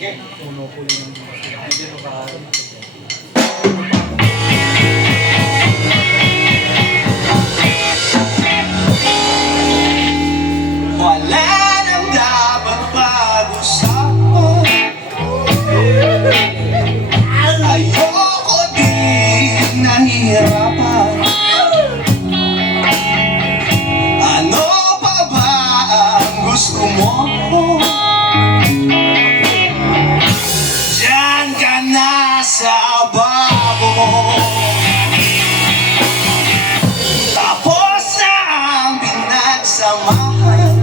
Wala nang dapat pag-usapan. Ayoko din nahihirapan. Ano pa ba ang gusto mo? Diyan ka na sa babo mo. Tapos na ang pinagsamahan.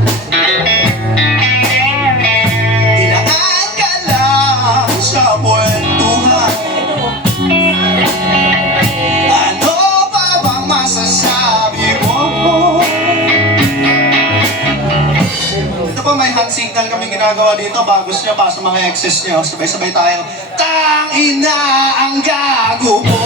Dinaan ka lang sa kwentuhan. Ano pa bang masasabi mo? Ito pa, may hand signal kami ginagawa dito. Bagos nyo pa sa mga exes nyo. Sabay-sabay tayo. Tangina ang gago mo.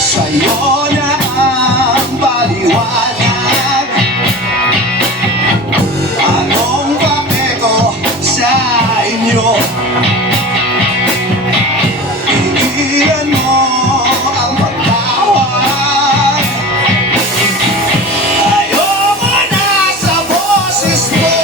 Sa'yo na ang paliwanag. Anong pake ko sa inyo? Pigilan mo ang pagtawag. Ayoko na sa boses mo.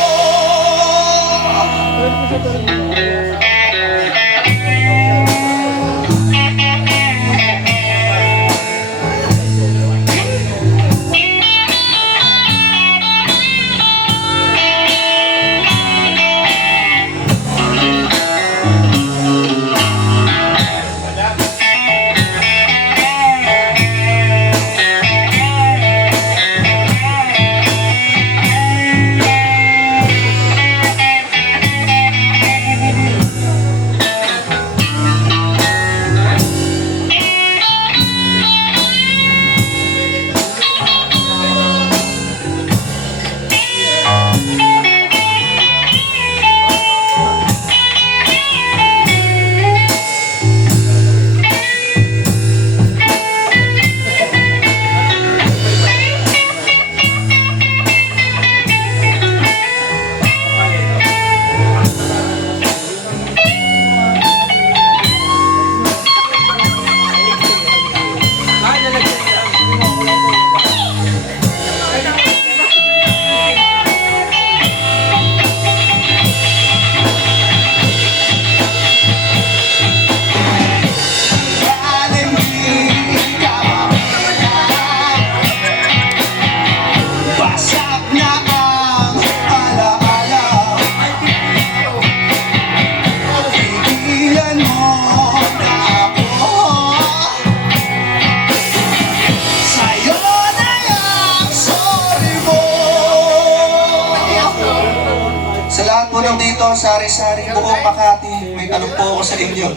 Dito, sari-sari buong Makati, may tanong po ako sa inyo.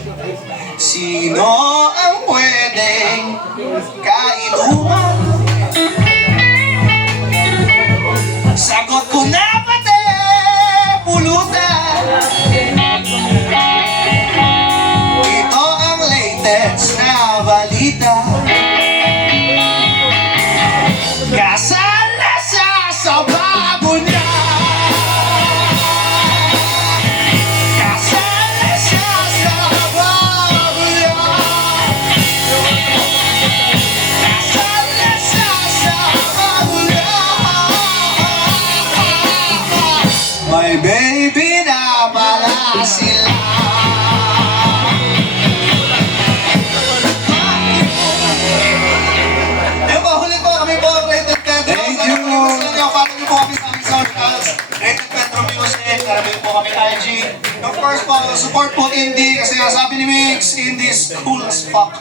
Sino ang pwedeng kainuman? Sagot ko na pati pulutan. Ito ang latest na balita. Kasal na siya sa bago niya. My baby na pala sila. Yung pa, huli po kami po, Rated Petro. Thank you. Follow niyo po kami sa aming Soundcast, Rated Petro Music, karami po kami IG. Of course po, support po indie, kasi nga sabi ni Mix, indie is cool as fuck.